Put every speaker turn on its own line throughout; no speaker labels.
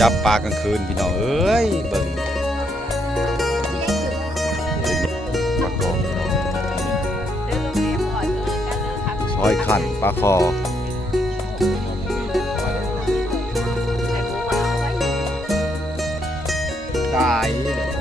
จับปลากลางคืนพี่น้องเอ้ยเบิ่งปลาคอพี่น้องซอยขันปลาคอตาย
ห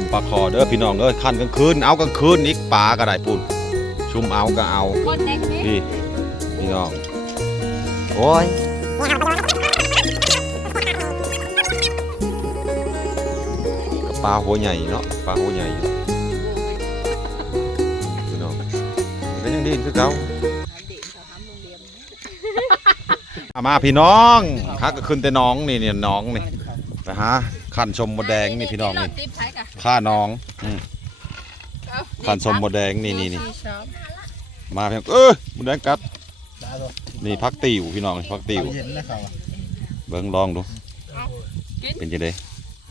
มปลาคอเด้อพี่น้องเอ้ยขันกลางคืนเอากลางคืนอีกปลาก็ได้ปุ่นชุมเอาก็เอา
คนเด็กนี่
พี่พี่น้องโอ้ยก็ปลาหัวใหญ่เนาะปลาหัวใหญ่พี่น้องมันก็ยังดีคือเก่าเอามาพี่น้องฮักก็ขึ้นแต่น้องนี่เนี่ยน้องนี่ไปหาขันชมมดแดงนี่พี่น้องนี่
ติ๊บใช้กะ
ข้าน้องอืมขันชมมดแดงนี่นี่นี่
ชอบ
มาเพียงเออมดแดงกัดนี่พักติวพี่น้องพักติว
เย็นนะเขาอะ
เบิ้งลองดูเป็นจังได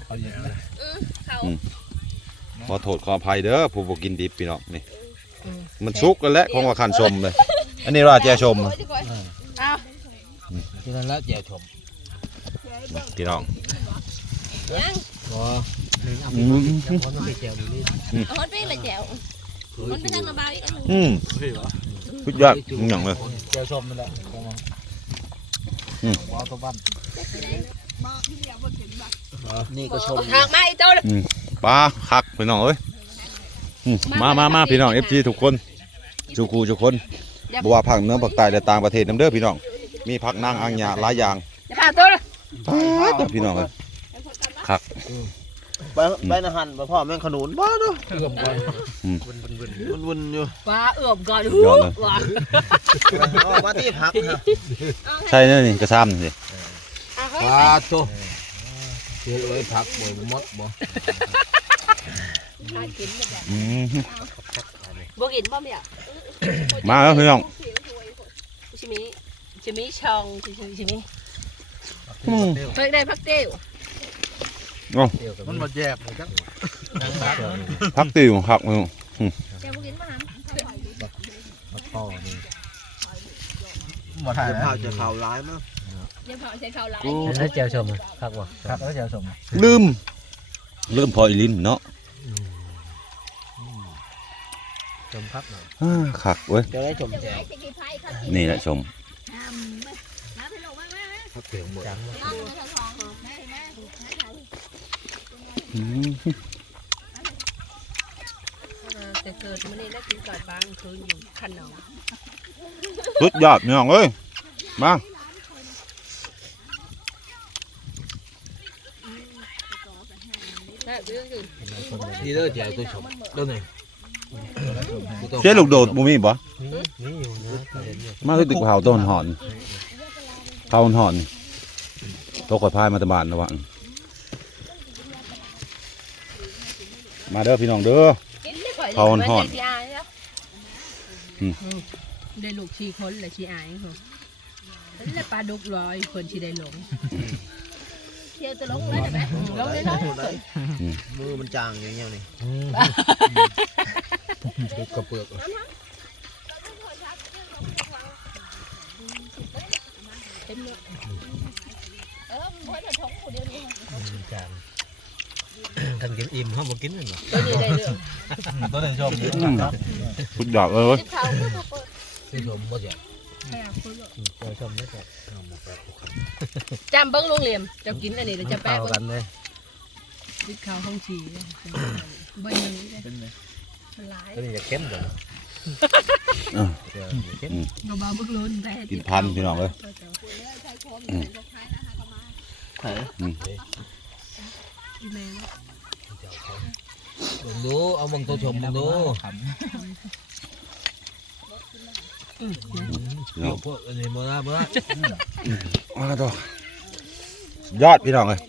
เขาเย็นนะ
เออเขา
ขอโทษขออภัยเด้อผู้บ่กินดิบพี่น้องนี่มันสุกแล้วแหละของว่าคันชมเลย อันนี้ว่าแจชม
เอา
ที่นั่นแล้วแจ่วชม
พี่น้อง
ยั
นเอา
อื
ไป
ม
จันเอาไปแจ่วดูนี่
เอาคนปิ้งเลยแจ๋วคนทางระบายอัน
อืมสุดยอดหยังเลย
แจ่วชมนั่นแหละองมัน
อืม
บ่ตัวบ้านนี่ก็ชม
ทางมาอีกตัวเลย
ปลาคักพี่น้องเอ้ยมามามาพี่น้อง FG ทุกคนทุกคูทุกคนบ่ว่าภาคเนื้อภาคใต้และต่างประเทศนํเด้อพี่น้อง มีผักนางอังยาหลายอย่าง
จะพาตัวเลย
ตาพี่น้องเอ้ยคัก
ไปไปนะหันไปพ่อแม่งขนุนบ้าเนาะ
เอื้อมไป
วุ่นๆอยู่
ปลาเอือบก่อน
สุดยอดเลย
ว้า
ออกมาที่พักฮะ
ใช่นี่นี่กระซ้ำนี่
ปลาตัวเชื่อเลยผักบ่อยหมดบ่
อืม
บ่กินบ่เมีย
มาแล้วพี่น้อง
ชิมิชิมิชองชิมิ
อืม
เพิ่งได้พักเตี้ยว
มันมาแยบเลยจัง
พักติวคักมึง
แกบ่กินบ่หัน
มาต่อนี่
บ่ถ่ายข้าวจะข่าวร้ายมั้ง
อย่าเผาใส่ข้าวหลาย
แล้วแจ่วชมครับบ่ครับแล้วแจ่วชม
ลืม ลืมพออีลินเนาะ
ชมครับหน่อย
อ่าคักเว้ย
จะได้ชมแจก
นี่แหละชม
ผักเขียวหมดจัง
อืม
แต่เกิดมื้อนี้ได้กินก่อนบางคืนอยู่คันหนอง
สุดยอดพี่น้องเอ้ยมา
ได้เรื่องคือ
นี่เด้อแจ่วตัวชมเด้อนี่
เสียลูกโดดบ่มีบ่
นี่อยู่นะเห็นอยู่
มาคือตึกเผาต้นหอนเผาหอนนี่ตกข่อยพายมาแตะบานระวัง มาเด้อพี่น้องเด้อ
กินได้ข่อย
เผาหอน
ขี้อายแล้ว
อืม
ได้ลูกชีคนเลยชีอายเขาแล้วปลาดุกลอยคนชีได้หลงเที่ยวจะลงเลยใช่ไหมลงเลยเนาะ
มือมันจางอย่างเงี้ยนี่
ติดกระเปือก
เต็มเลย
จานกัน กินอิ่มเฮาบ่กินนั่นบ่
ตัวนี้ได้เรื่อง
ตัวนี้ชม
อืมสุดยอดเลยเว้ย
ที่เขาคือตัวเปิด
ชื่อชมบ่แจ่ว
แค่คุยเลย
แจ่วชมได้แต่
จำเบิ้งโรงเรียนจะกินอันนี้เดี๋ยวจะแป๊ะ
เข้า
เบิ้
กั
ง
นเลย
ดิข้าวห้องชีใบหนึ่งเลยหลาย
ตัวนี้จะเข้มกว่า
อะ
เดี๋ยวเข้ม
เบาๆเบิ้งล้นแต่
กินพันพี่น้องเอ้ย
ไผ่
อีเมล
มึงดูเอามึงตัวชมมึงดู
พี่น้อง
พวกอันนี้บ่ได้บ่ได้
มาต่อยอดพี่น้องเลย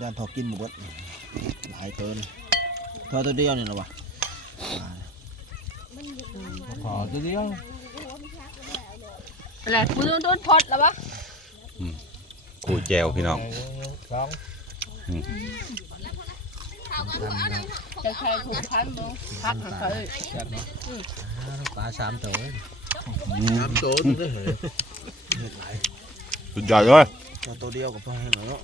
ยานทอกินหมดหลายเกินเธอตัวเดียวนี่หรอวะ
ขอตัวเดียว
อะไรมือโดนพอดแล้ววะ
ขู่แจวพี่น้อง
สอง
จะใครถูกพันบ้างพักของเขาเลย
แซ่บเนาะปลาสามตัว
น้ำโตตัวเด้อ
สุดยอดเลย
ตัวเดียวกับพ่อให้หน่อยเนาะ